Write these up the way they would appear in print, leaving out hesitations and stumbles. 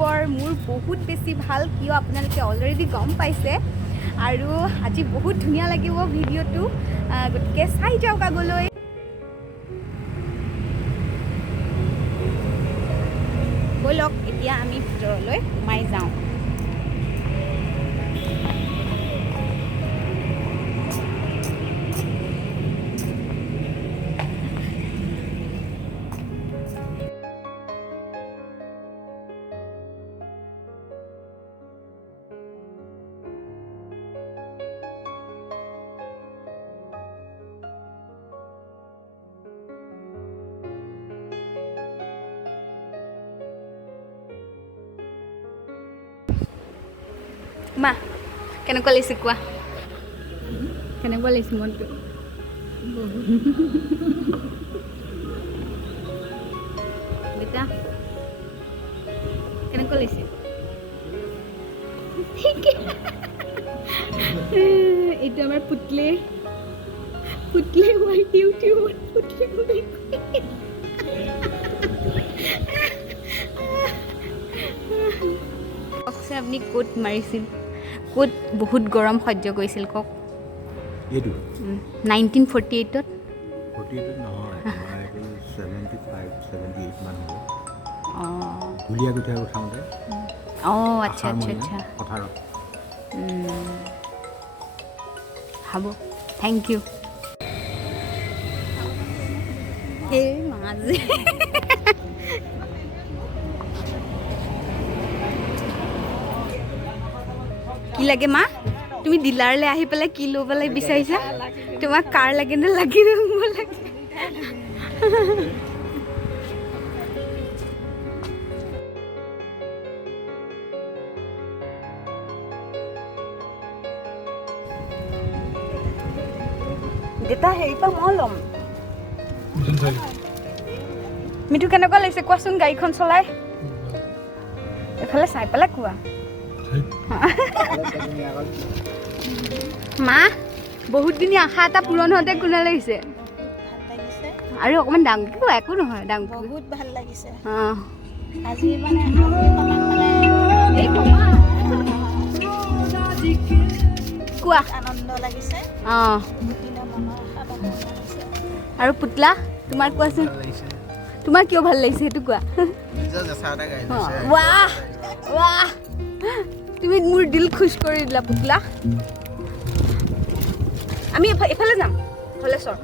খবৰ মোৰ বহুত বেছি ভাল কিয় আপোনালোকে অলৰেডি গম পাইছে আৰু আজি বহুত ধুনীয়া লাগিব ভিডিঅ'টো গতিকে চাই যাওক আগলৈ বলক এতিয়া আমি ভিতৰলৈ সোমাই যাওঁ মা কেনেকুৱা লাগিছে কোৱা কেনেকুৱা লাগিছে মনটো বেটা কেনেকুৱা লাগিছে এইটো আমাৰ পুতলে হোৱাইট ইউটিউবত পুতলে কওকচোন আপুনি ক'ত মাৰিছিল ক'ত বহুত গৰম সহ্য কৰিছিল কওক এইটো 1948 নহয় এইটো 75-78 মান হ'ব গুলীয়া গুঠিয়া উঠাওঁতে আচ্ছা পথাৰত হ'ব থেংক ইউ এই মাজে কি লাগে মা তুমি ডিলাৰলৈ আহি পেলাই কি ল'বলৈ বিচাৰিছা তোমাক কাৰ লাগে নে লাগিব লাগে দেতা হেৰি পৰা মই ল'ম মিঠু কেনেকুৱা লাগিছে কোৱাচোন গাড়ীখন চলাই এফালে চাই পেলাই কোৱা মা বহুত দিন আশা এটা পূৰণ হওঁতে কোনে লাগিছে আৰু অকণমান ডাঙৰ কোৱা একো নহয় ডাঙৰ বহুত ভাল লাগিছে অঁ আজি মানে কোৱা আনন্দ লাগিছে অঁ বহুত দিনৰ মনৰ আশা পূৰণ হৈছে আৰু পুতলা তোমাৰ কোৱাচোন তোমাৰ কিয় ভাল লাগিছে সেইটো কোৱা ৱাহ ৱাহ তুমি মোৰ দিল খুশ কৰি দিলা পুতলা আমি এফালে যাম হলেশ্বৰ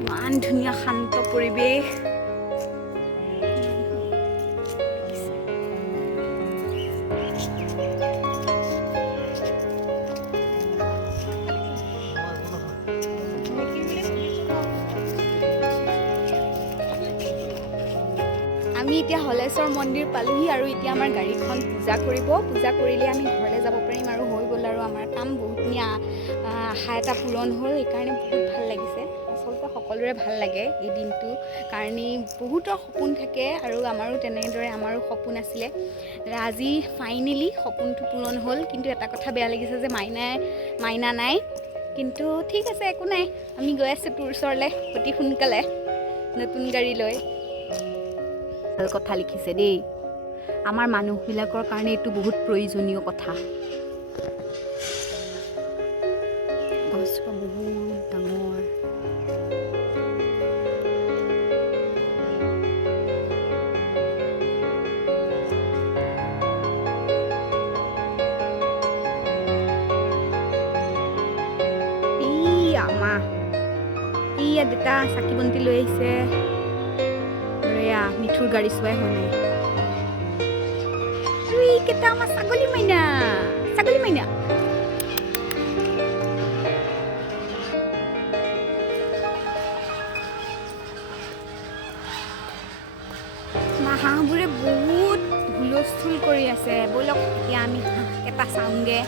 ইমান ধুনীয়া শান্ত পৰিৱেশ আমি এতিয়া হলেশ্বৰ মন্দিৰ পালোহি আৰু এতিয়া আমাৰ গাড়ীখন পূজা কৰিব পূজা কৰিলে আমি ঘৰলৈ যাব পাৰিম আৰু হৈ গ'ল আৰু আমাৰ কাম বহুতখিনি আশা এটা পূৰণ হ'ল, সেইকাৰণে বহুত ভাল লাগিছে। আচলতে সকলোৰে ভাল লাগে এই দিনটো, কাৰণে বহুতৰ সপোন থাকে আৰু আমাৰো তেনেদৰে আমাৰো সপোন আছিলে। আজি ফাইনেলি সপোনটো পূৰণ হ'ল, কিন্তু এটা কথা বেয়া লাগিছে যে মাইনা নাই, কিন্তু ঠিক আছে, একো নাই। আমি গৈ আছোঁ তোৰ ওচৰলৈ অতি সোনকালে নতুন গাড়ী লৈ। ভাল কথা লিখিছে দেই, আমাৰ মানুহবিলাকৰ কাৰণে এইটো বহুত প্ৰয়োজনীয় কথা। গছজোপা বহুত ডাঙৰ। ইয়া দেউতা চাকি বন্তি লৈ আহিছে। এয়া মিঠুৰ গাড়ী চোৱাই হোৱা নাই। কেইটা আমাৰ ছাগলী মাইনা, ছাগলী মাইনা। হাঁহবোৰে বহুত হুলস্থুল কৰি আছে। ব'লক এতিয়া আমি হাঁহকেইটা চাওঁগৈ।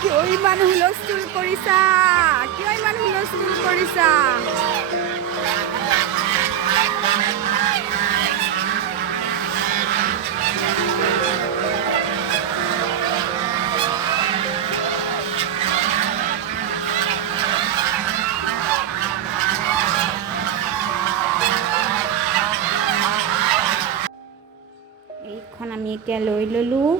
কিয় ইমান হুলস্থুল কৰিছা? কিয় ইমান হুলস্থুল কৰিছা? এইখন আমি এতিয়া লৈ ল'লোঁ।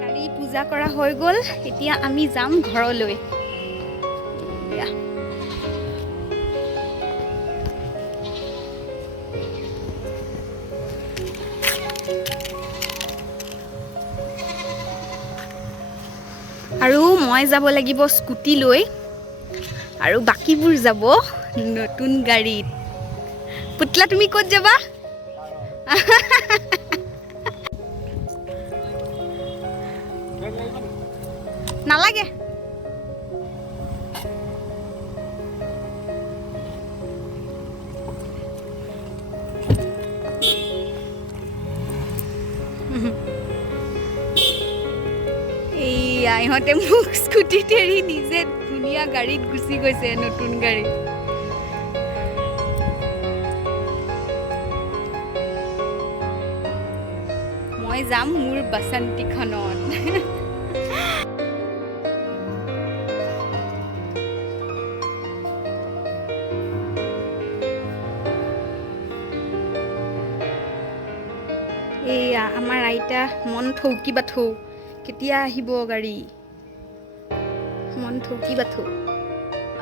গাড়ী পূজা কৰা হৈ গ'ল, এতিয়া আমি যাম ঘৰলৈ। আৰু মই যাব লাগিব স্কুটি লৈ, আৰু বাকীবোৰ যাব নতুন গাড়ীত। পুতলা তুমি ক'ত যাবা? নালাগে। ইহঁতে মোক স্কুটিত এৰি নিজে ধুনীয়া গাড়ীত গুচি গৈছে, নতুন গাড়ী। মই যাম মোৰ বাসন্তীখনত। এইয়া আমাৰ আইতা মন থৌকি বাথৌ, কেতিয়া আহিব গাড়ী? মন থৌকি বাথৌ।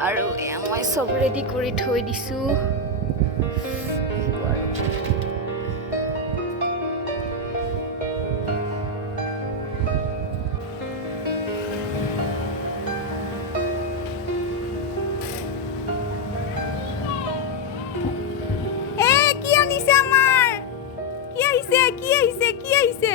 আৰু এয়া মই চব ৰেডি কৰি থৈ দিছোঁ। লাগিছে